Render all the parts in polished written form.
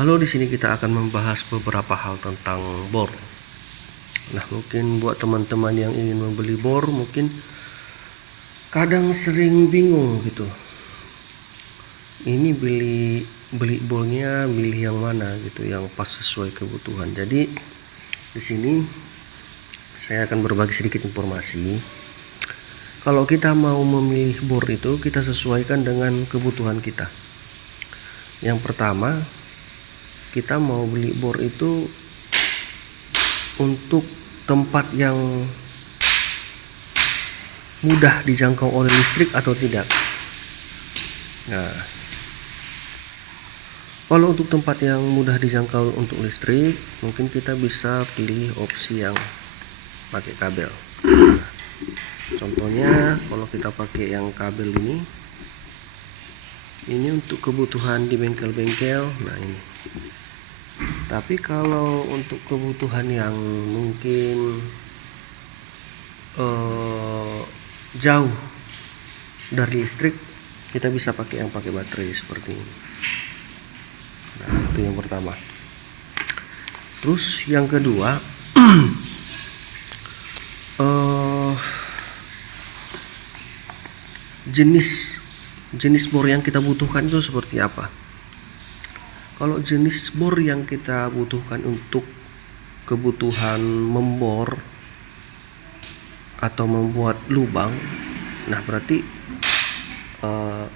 Halo, di sini kita akan membahas beberapa hal tentang bor. Nah, mungkin buat teman-teman yang ingin membeli bor, mungkin kadang sering bingung gitu. Ini beli bornya, milih yang mana gitu, yang pas sesuai kebutuhan. Jadi di sini saya akan berbagi sedikit informasi. Kalau kita mau memilih bor itu, kita sesuaikan dengan kebutuhan kita. Yang pertama, kita mau beli bor itu untuk tempat yang mudah dijangkau oleh listrik atau tidak. Nah, kalau untuk tempat yang mudah dijangkau untuk listrik, mungkin kita bisa pilih opsi yang pakai kabel. Nah, contohnya kalau kita pakai yang kabel ini untuk kebutuhan di bengkel-bengkel. Nah, ini. Tapi kalau untuk kebutuhan yang mungkin jauh dari listrik, kita bisa pakai yang pakai baterai seperti ini. Nah, itu yang pertama. Terus yang kedua, jenis bor yang kita butuhkan itu seperti apa. Kalau jenis bor yang kita butuhkan untuk kebutuhan membor atau membuat lubang, nah berarti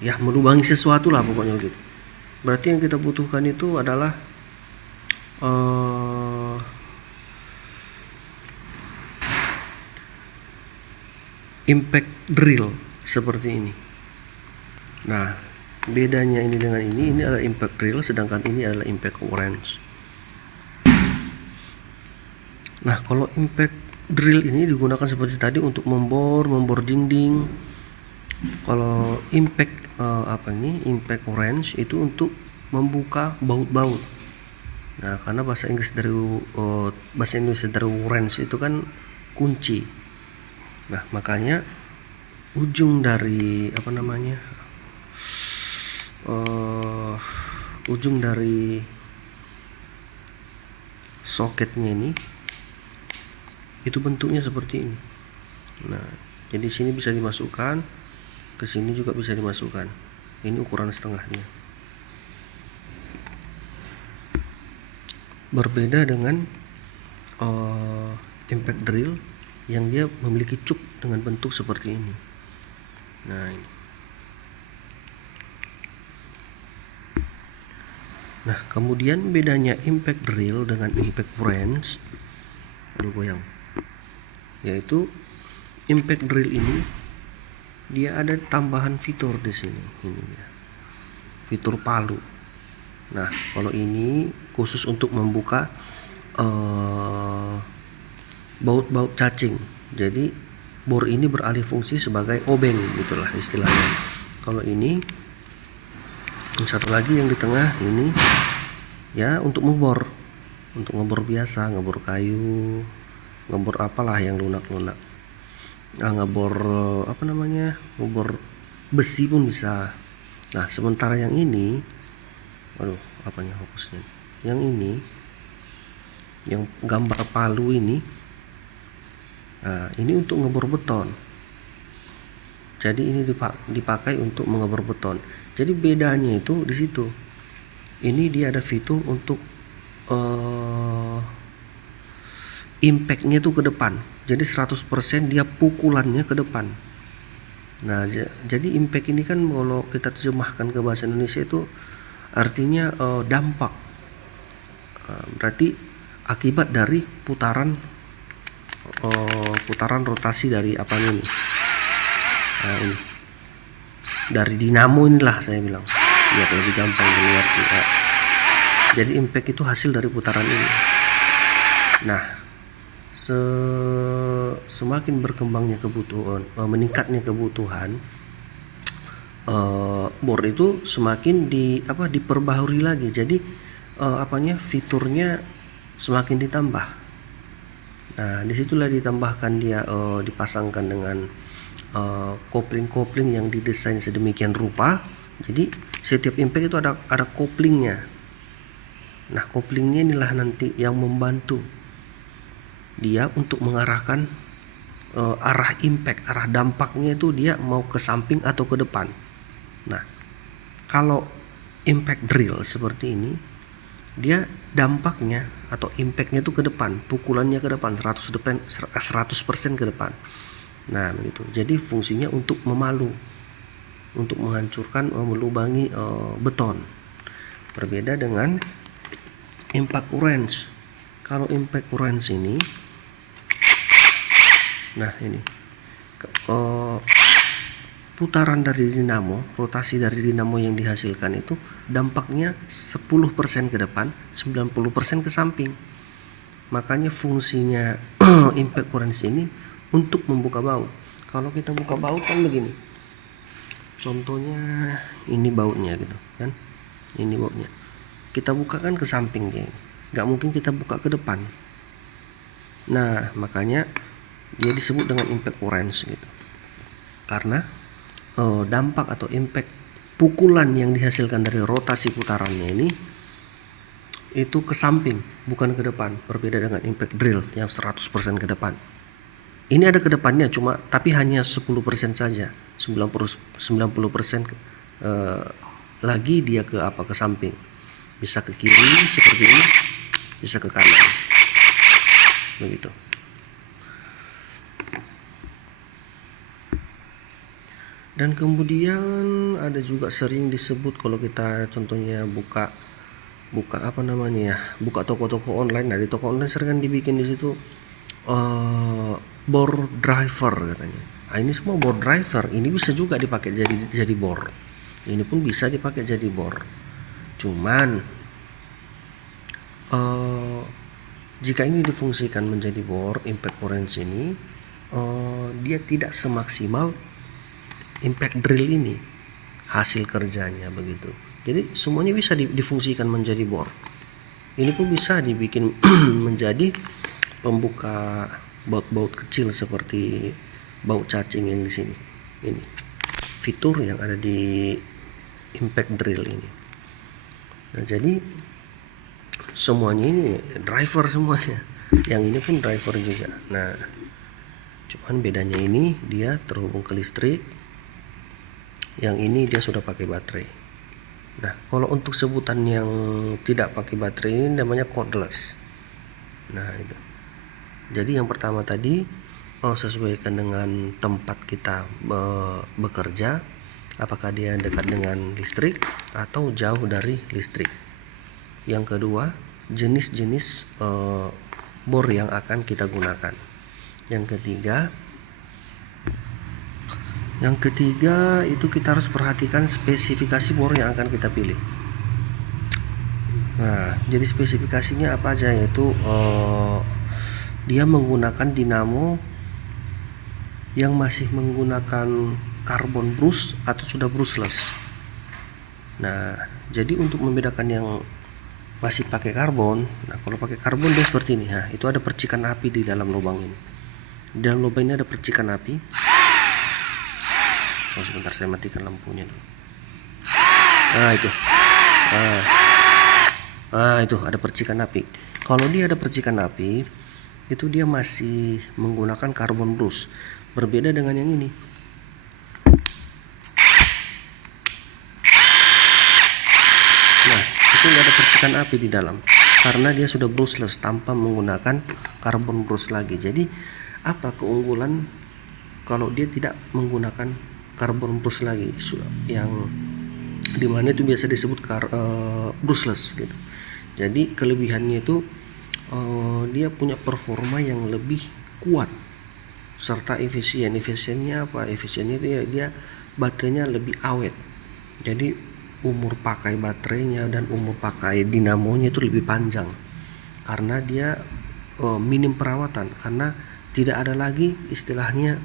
ya melubangi sesuatu lah pokoknya gitu. Berarti yang kita butuhkan itu adalah impact drill seperti ini. Nah, bedanya ini dengan ini adalah impact drill, sedangkan ini adalah impact wrench. Nah, kalau impact drill ini digunakan seperti tadi untuk membor dinding. Kalau impact impact wrench itu untuk membuka baut-baut. Nah, karena bahasa Inggris dari wrench itu kan kunci. Nah, makanya ujung dari ujung dari soketnya ini itu bentuknya seperti ini. Nah, jadi sini bisa dimasukkan, ke sini juga bisa dimasukkan. Ini ukuran setengahnya. Berbeda dengan impact drill yang dia memiliki cuk dengan bentuk seperti ini. Nah, ini. Nah, kemudian bedanya impact drill dengan impact wrench, yaitu impact drill ini dia ada tambahan fitur di sini, ini dia, fitur palu. Nah, kalau ini khusus untuk membuka baut-baut cacing. Jadi bor ini beralih fungsi sebagai obeng, gitulah istilahnya. Kalau ini yang satu lagi yang di tengah ini ya untuk ngebor biasa, ngebor kayu, ngebor apalah yang lunak-lunak. Nah, ngebor ngebor besi pun bisa. Nah, sementara yang ini, fokusnya? Yang ini, yang gambar palu ini, nah ini untuk ngebor beton. Jadi ini dipakai untuk mengebor beton. Jadi bedanya itu di situ. Ini dia ada fitur untuk impactnya itu ke depan. Jadi 100% dia pukulannya ke depan. Nah, jadi impact ini kan kalau kita terjemahkan ke bahasa Indonesia itu artinya dampak. Berarti akibat dari putaran rotasi dari ini. Nah, ini dari dinamo inilah saya bilang. Ya, lebih gampang dilihat juga. Jadi impact itu hasil dari putaran ini. Nah, semakin berkembangnya kebutuhan, meningkatnya kebutuhan, bor itu semakin diperbaharui lagi. Jadi fiturnya semakin ditambah. Nah, disitulah ditambahkan dia dipasangkan dengan kopling-kopling yang didesain sedemikian rupa. Jadi setiap impact itu ada koplingnya. Nah, koplingnya inilah nanti yang membantu dia untuk mengarahkan arah impact, arah dampaknya itu dia mau ke samping atau ke depan. Nah, kalau impact drill seperti ini, dia dampaknya atau impactnya itu ke depan, pukulannya ke depan 100% ke depan. Nah, begitu. Jadi fungsinya untuk memalu, untuk menghancurkan, melubangi beton. Berbeda dengan impact wrench. Kalau impact wrench ini, nah ini putaran dari dinamo, rotasi dari dinamo yang dihasilkan itu dampaknya 10% ke depan, 90% ke samping. Makanya fungsinya impact wrench ini untuk membuka baut. Kalau kita buka baut kan begini. Contohnya ini bautnya gitu kan. Ini bautnya. Kita buka kan ke samping dia. Nggak mungkin kita buka ke depan. Nah, makanya dia disebut dengan impact wrench gitu. Karena dampak atau impact pukulan yang dihasilkan dari rotasi putarannya ini itu ke samping, bukan ke depan. Berbeda dengan impact drill yang 100% ke depan. Ini ada ke depannya cuma tapi hanya 10% saja. 90% lagi dia ke ke samping. Bisa ke kiri seperti ini, bisa ke kanan. Begitu. Dan kemudian ada juga sering disebut kalau kita contohnya buka buka toko-toko online. Nah, di toko online sering kan dibikin di situ bore driver katanya. Nah, ini semua bore driver ini bisa juga dipakai jadi bore. Ini pun bisa dipakai jadi bore. Cuman jika ini difungsikan menjadi bore impact wrench ini, dia tidak semaksimal impact drill ini hasil kerjanya begitu. Jadi semuanya bisa difungsikan menjadi bor. Ini pun bisa dibikin menjadi pembuka baut-baut kecil seperti baut cacing yang di sini. Ini fitur yang ada di impact drill ini. Nah, jadi semuanya ini driver semuanya. Yang ini pun driver juga. Nah, cuman bedanya ini dia terhubung ke listrik. Yang ini dia sudah pakai baterai. Nah, kalau untuk sebutan yang tidak pakai baterai ini namanya cordless. Nah, itu. Jadi yang pertama tadi sesuaikan dengan tempat kita bekerja, apakah dia dekat dengan listrik atau jauh dari listrik. Yang kedua, jenis-jenis bor yang akan kita gunakan. Yang ketiga itu kita harus perhatikan spesifikasi bor yang akan kita pilih. Nah, jadi spesifikasinya apa aja, yaitu dia menggunakan dinamo yang masih menggunakan karbon brush atau sudah brushless. Nah, jadi untuk membedakan yang masih pakai karbon, nah kalau pakai karbon dia seperti ini. Nah, itu ada percikan api di dalam lubang ini. Di dalam lubang ini ada percikan api. Sebentar saya matikan lampunya dulu. Nah, itu. Itu ada percikan api. Kalau dia ada percikan api, itu dia masih menggunakan karbon brush. Berbeda dengan yang ini. Nah, itu ada percikan api di dalam karena dia sudah brushless tanpa menggunakan karbon brush lagi. Jadi apa keunggulan kalau dia tidak menggunakan karbon brush lagi, yang dimana itu biasa disebut brushless gitu. Jadi kelebihannya itu dia punya performa yang lebih kuat serta efisiennya apa? Efisiennya itu dia baterainya lebih awet. Jadi umur pakai baterainya dan umur pakai dinamonya itu lebih panjang karena dia minim perawatan, karena tidak ada lagi istilahnya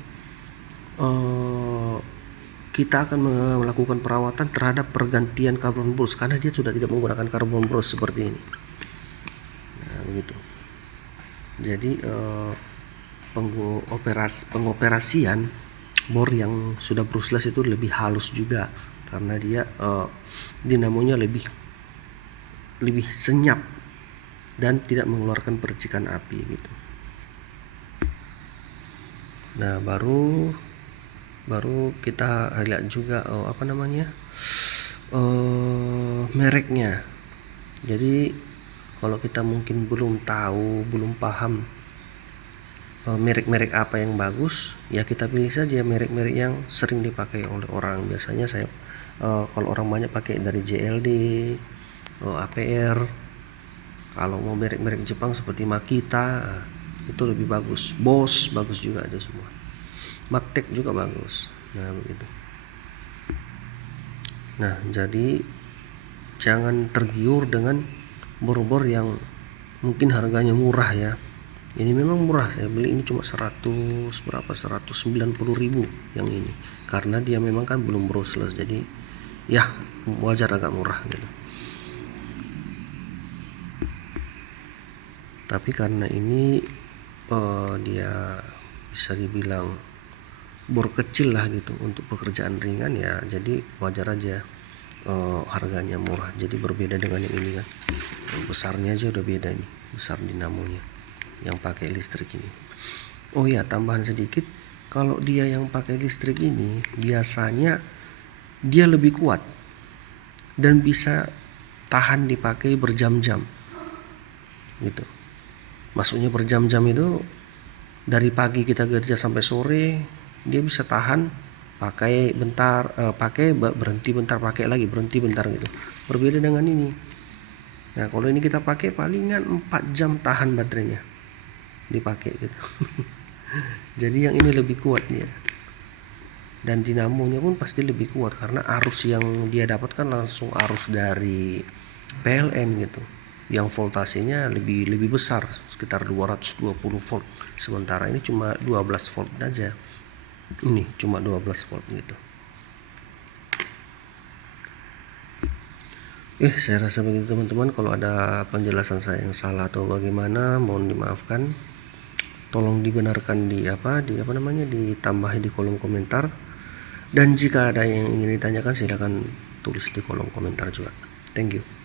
kita akan melakukan perawatan terhadap pergantian karbon brush karena dia sudah tidak menggunakan karbon brush seperti ini. Nah, begitu. Jadi pengoperasian bor yang sudah brushless itu lebih halus juga karena dia dinamonya lebih senyap dan tidak mengeluarkan percikan api gitu. Nah, baru kita lihat juga mereknya. Jadi kalau kita mungkin belum tahu, belum paham merek-merek apa yang bagus, ya kita pilih saja merek-merek yang sering dipakai oleh orang. Biasanya saya kalau orang banyak pakai dari JLD, APR. Kalau mau merek-merek Jepang seperti Makita, itu lebih bagus. Bosch bagus juga, ada semua. Magtech juga bagus. Nah, begitu. Nah, jadi jangan tergiur dengan bor-bor yang mungkin harganya murah ya. Ini memang murah, saya beli ini cuma 190.000 yang ini, karena dia memang kan belum brushless, jadi ya wajar agak murah gitu. Tapi karena ini dia bisa dibilang bor kecil lah gitu untuk pekerjaan ringan, ya jadi wajar aja harganya murah. Jadi berbeda dengan yang ini kan, besarnya aja udah beda nih, besar dinamonya yang pakai listrik ini. Oh ya, tambahan sedikit, kalau dia yang pakai listrik ini biasanya dia lebih kuat dan bisa tahan dipakai berjam-jam gitu. Maksudnya berjam-jam itu dari pagi kita kerja sampai sore, dia bisa tahan pakai bentar, berhenti bentar, pakai lagi, berhenti bentar gitu. Berbeda dengan ini. Nah, kalau ini kita pakai palingan 4 jam tahan baterainya dipakai gitu. Jadi yang ini lebih kuat dia, dan dinamonya pun pasti lebih kuat karena arus yang dia dapatkan langsung arus dari PLN gitu, yang voltasenya lebih besar, sekitar 220 volt. Sementara ini cuma 12 volt aja. Ini cuma 12 volt gitu. Saya rasa begitu teman-teman. Kalau ada penjelasan saya yang salah atau bagaimana, mohon dimaafkan. Tolong dibenarkan ditambahi di kolom komentar. Dan jika ada yang ingin ditanyakan, silakan tulis di kolom komentar juga. Thank you.